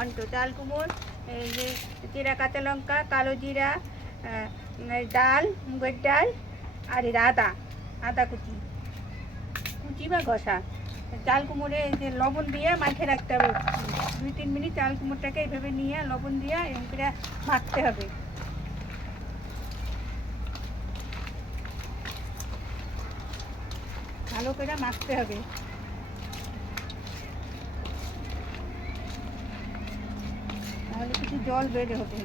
ঘন্ট। চাল কুমড়ো, এই যে জিরা কাঁচা লঙ্কা, কালো জিরা, ডাল, মুগের ডাল, আর এর আদা, আদা কুচি কুচি বা ঘষা। চাল কুমড়ে যে লবণ দিয়ে মাখে রাখতে হবে 2-3 মিনিট। চাল কুমড়োটাকে এইভাবে নিয়ে লবণ দিয়ে এরকম করে মাখতে হবে। ভালো করে মাখতে হবে। তাহলে কিছু জল বের হবে।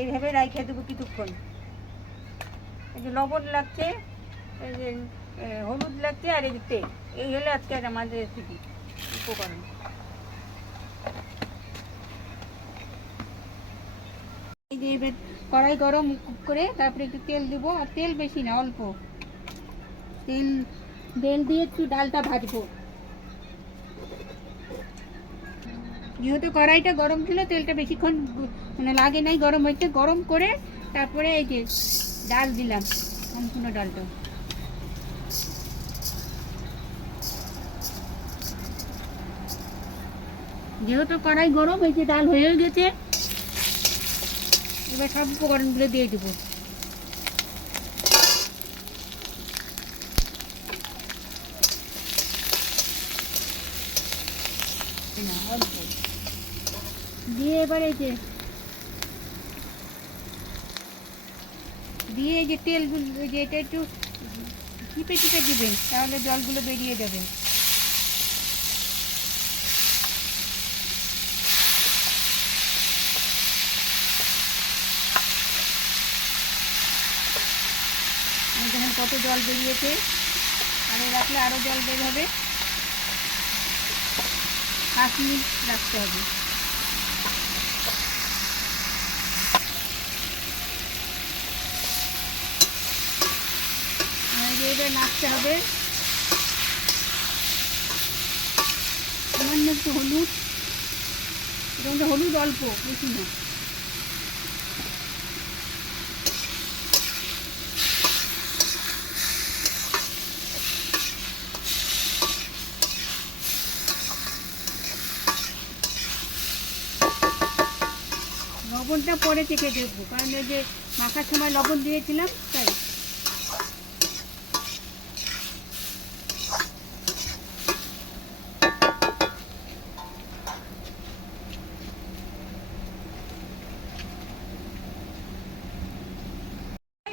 এইভাবে রাইখে দেবো কিছুক্ষণ। এই যে লবণ লাগছে, এই যে হলুদ লাগছে, আর এই যে তেল। এই হলো আজকে আমাদের রেসিপি উপকরণ। এই যে এবার কড়াই গরম করে তারপরে একটু তেল দেবো, আর তেল বেশি না, অল্প তেল। তেল দিয়ে একটু ডালটা ভাজবো। যেহেতু কড়াইটা গরম ছিল, তেলটা বেশিক্ষণ মানে লাগে নাই, গরম হয়েছে। গরম করে তারপরে এই যে ডাল দিলাম, সম্পূর্ণ ডালটা। যেহেতু কড়াই গরম হয়েছে, ডাল হয়ে গেছে। এবার সব উপকরণগুলো দিয়ে দেবো। অল্প দিয়ে এবার এই যে দিয়ে এই যে তেলগুলো, যে এটা একটু চিপে চিপে দিবেন, তাহলে জলগুলো বেরিয়ে যাবে। দেখেন কত জল বেরিয়েছে, আর রাখলে আরও জল বের হবে। 5 মিনিট রাখতে হবে। এবার নাড়তে হবে। সামান্য একটু হলুদ, এটা হলুদ অল্প, বেশি না। লবণটা পরে চেখে দেখবো, কারণ এই যে মাখার সময় লবণ দিয়েছিলাম, তাই।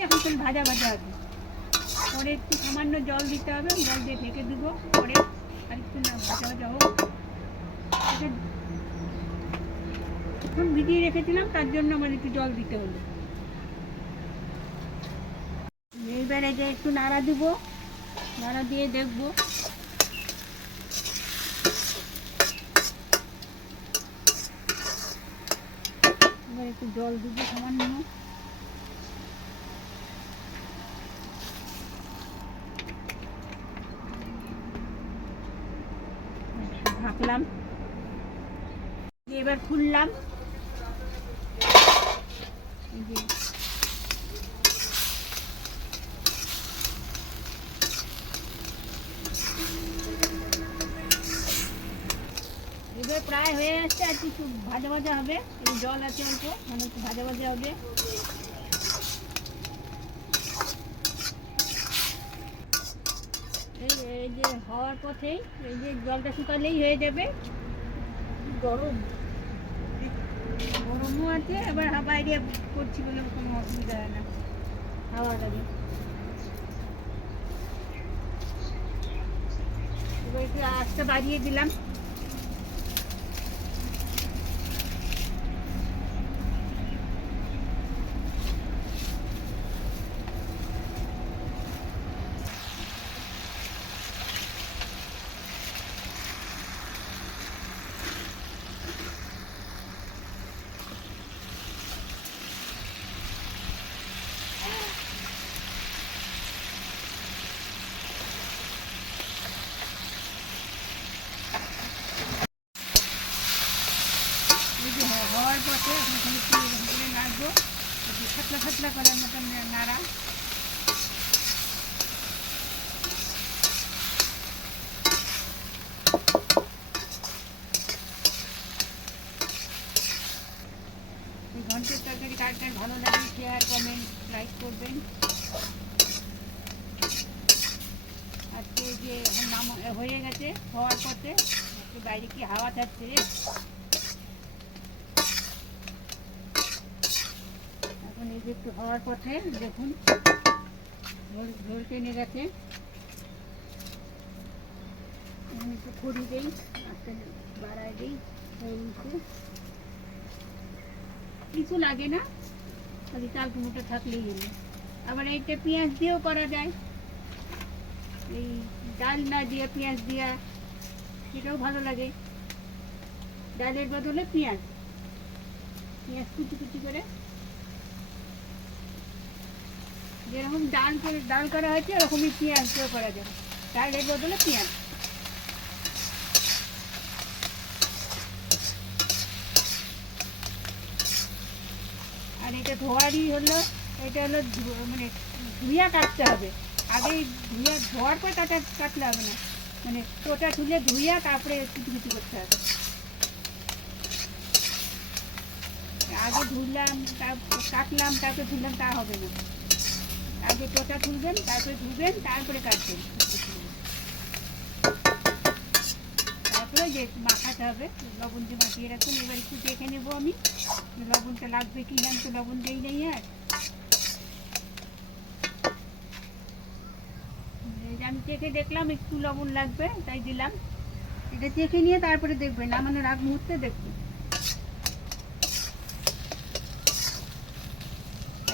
এখন তো ভাজা ভাজা হবে, পরে একটু সামান্য জল দিতে হবে, জল দিয়ে ঢেকে দেবো। পরে আর একটু ভাজা ভাজা হোক। এখন ভিজিয়ে রেখেছিলাম, তার জন্য আমার একটু জল দিতে হলো। এইবারে যে একটু নাড়া দিব, নাড়া দিয়ে দেখবো। এবার একটু জল দিব সামান্য। ঢাকলাম, এবার খুললাম। এবার প্রায় হয়ে যাচ্ছে, আর কিছু ভাজা ভাজা হবে। এই জল আছে অল্প, মানে একটু ভাজা ভাজা হবে। এই যে হওয়ার পথেই, এই যে জলটা শুকালেই হয়ে যাবে। গরম গরমও আছে, এবার বাইরে করছি বলে কোনো অসুবিধা হয় না, হাওয়া লাগে। এবার একটু আঁচটা বাড়িয়ে দিলাম। হওয়ার পথে এখন খালি একটু এরকম করে নাড়বো, ফাতলা ফাতলা করার মতন নাড়া। ঘন্টের তরকারি কার কার ভালো লাগে শেয়ার কমেন্ট লাইক করবেন। আজকে যে নাম হয়ে গেছে হওয়ার পথে, আজকে বাইরে কি হাওয়া থাকছে রে। এখন এই যে একটু হওয়ার পথে দেখুন ঝোল টেনে গেছে। একটু খড়ি দিই, আস্তে বাড়াই দিই, কিছু লাগে না, খালি চাল কুমড়োটা থাকলেই হলো। আবার এইটা পেঁয়াজ দিয়েও করা যায়, এই ডাল না দিয়ে পেঁয়াজ দিয়া, সেটাও ভালো লাগে। ডালের বদলে পেঁয়াজ কুচি কুচি করে, যেরকম ডাল করা হয়েছে ওরকমই পেঁয়াজ দিয়েও করা যায়, ডালের বদলে পেঁয়াজ। আর এটা ধোয়ারই হলো, এটা হলো মানে ধুইয়া কাটতে হবে। আগে ধোয়ার পর কাটলে হবে না, মানে টোটা তুলে ধুইয়া তারপরে কুচি কুচি করতে হবে। আগে ধুলাম তারপর কাটলাম তারপরে ধুলাম তা হবে না, আগে টোটা তুলবেন তারপরে ধুবেন তারপরে কাটবেন, তারপরে যে মাখাতে হবে। লবণ দিয়ে মাখিয়ে রাখুন। এবার একটু দেখে নেবো আমি লবণটা লাগবে কি না, তো লবণ দিই নেই। আর আমি চেখে দেখলাম একটু লবণ লাগবে তাই দিলাম। এটা চেখে নিয়ে তারপরে দেখবেন, নামানোর আগ মুহূর্তে দেখবেন।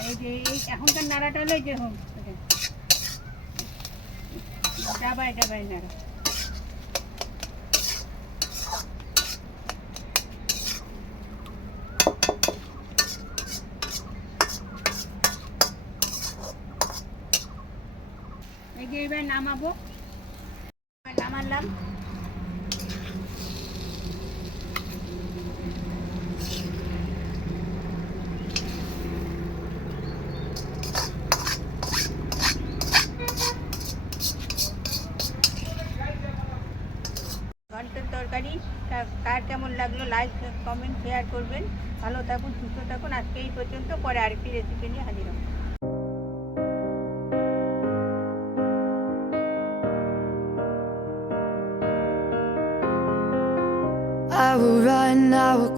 এই যে এই এখনকার নাড়াটা হলো এই যে হোম ডাবায় ডাবায় নাড়া। এই যে এবার নামাবো, নামালাম। ঘন্টের তরকারি কার কেমন লাগলো লাইক কমেন্ট শেয়ার করবেন। ভালো থাকুন, সুস্থ থাকুন। আজকে এই পর্যন্ত, পরে আরেকটি রেসিপি নিয়ে হাজির হব। I will run, I will